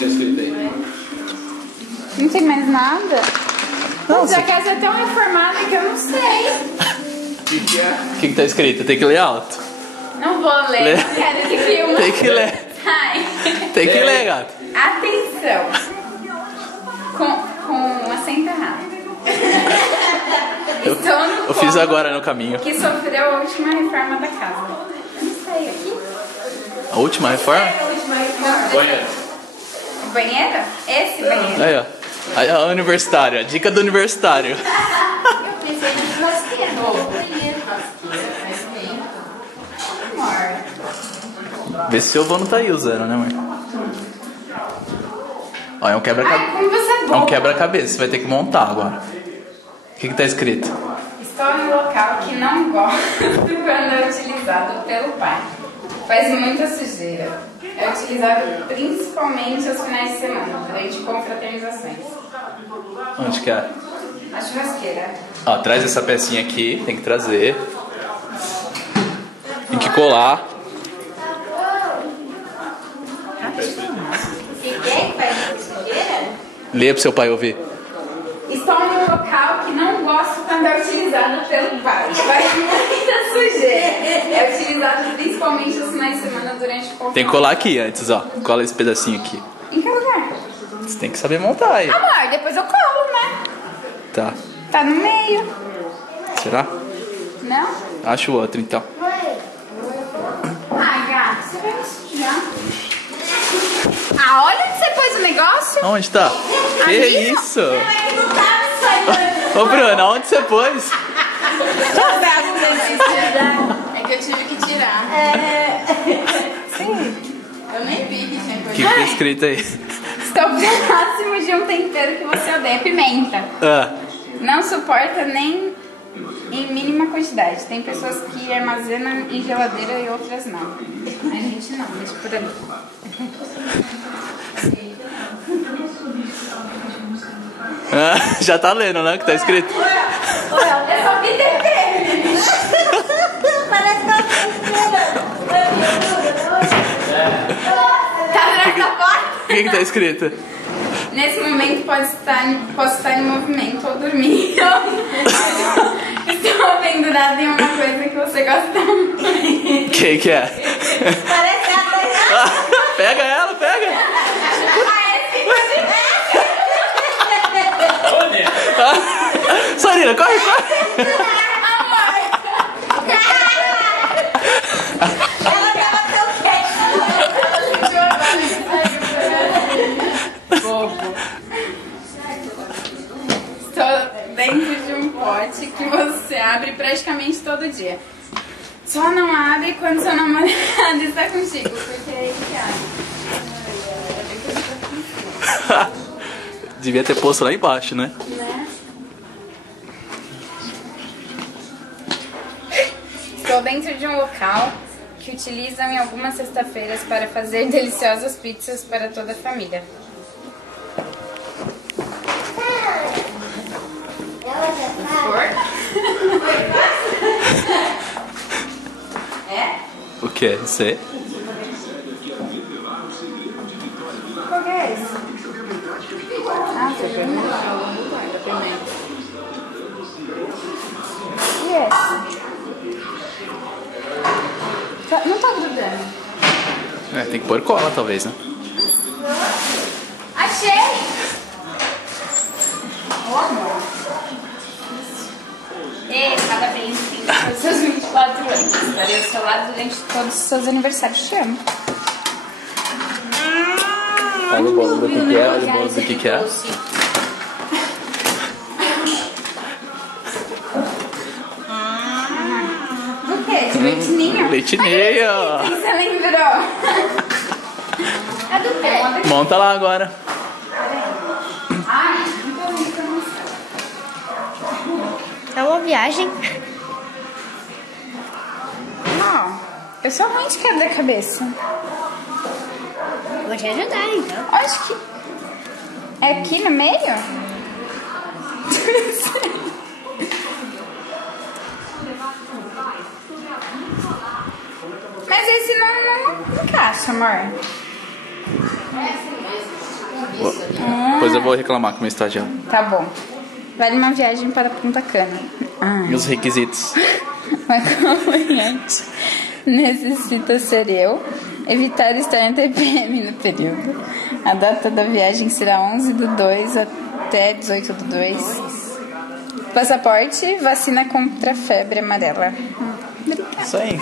tá escrito aí? Não tem mais nada? Nossa. A casa é tão reformada que eu não sei. O que é? O que tá escrito? Tem que ler alto. Não vou ler, não quero que crie uma... Tem que ler. Sai. Tem que ler, gato. Atenção. Com acento errado. Estou no Eu fiz cômodo agora no caminho. que sofreu a última reforma da casa. Eu não sei, aqui? A última reforma? A última reforma. Banheiro. Banheiro? Esse banheiro. Aí, ó. Aí, ó, universitário. A dica do universitário. Eu pensei no churrasqueiro. Banheiro, churrasqueiro, faz bem. Amor. Vê se seu avô não tá aí usando, né, mãe? Ó, é um Ai, quebra-cabeça. como você é É bom. um quebra-cabeça. Você vai ter que montar agora. O que tá escrito? Estou em um local que não gosto quando é utilizado pelo pai. Faz muita sujeira. É utilizado principalmente aos finais de semana, durante confraternizações. Onde que é? A churrasqueira. Ó, traz essa pecinha aqui. Tem que trazer. Tem que colar. O que é que faz sujeira? Lê pro seu pai ouvir. Estou em um local que não gosto quando é utilizado pelo pai. Faz muita sujeira. É utilizado principalmente aos finais de semana durante confraternizações. Tem que colar aqui antes, ó. Cola esse pedacinho aqui. Em que lugar? Você tem que saber montar aí. Amor, depois eu colo, né? Tá. Tá no meio. Será? Não? Acha o outro, então. Ah, gato, você vai me sujar. Ah, olha onde você pôs o negócio. Aonde tá? Que Ali, ó. isso? Não, é que não tava saindo. Ô, Bruno, aonde você pôs? É que eu tive que tirar. Sim. Eu nem vi que tinha O coisa. que tá escrito aí? Estou próximo de um tempero que você odeia, pimenta. Ah, Não suporta nem em mínima quantidade. Tem pessoas que armazenam em geladeira e outras não. A gente não, deixa por ali. já tá lendo, né? O que tá escrito? Eu só vi tempero. Parece que Tá atrás da porta? O que tá escrito? Nesse momento posso estar em movimento ou dormindo. Estou pendurada em uma coisa que você gosta muito. Que é? Parece a coisa. Pega ela, pega! Sarina, corre, corre! Ela tava tão Estou dentro de um pote que você abre praticamente todo dia. Só não abre quando seu namorado está contigo, porque é ele que abre. Devia ter posto lá embaixo, né? Né? Estou dentro de um local que utilizam em algumas sexta-feiras para fazer deliciosas pizzas para toda a família. É? O que? Não sei. Qual que é esse? Ah, você perguntou. E esse? Não tá grudando. É, tem que pôr cola, talvez, né? Achei! Ô, amor. E parabéns, sim, pelos seus 24 anos. Estarei ao seu lado durante todos os seus aniversários. Te amo. Olha o bolo do que é, olha o bolo do que é. Do quê? De leitinho? Leitinho. Ai, você lembrou? É do quê? Monta lá agora. Ai, não tô vendo que eu não sei. É uma viagem. Não, eu sou ruim de quebra-cabeça. Vou te ajudar, então. Acho que... É aqui no meio? Mas esse não encaixa, amor. É assim mesmo. isso ali. Depois eu vou reclamar com o meu estagiário. Tá bom. Vale uma viagem para Punta Cana. E os requisitos? O acompanhante necessita ser eu. Evitar estar em TPM no período. A data da viagem será 11/2 até 18/2. Passaporte, vacina contra a febre amarela. Isso aí.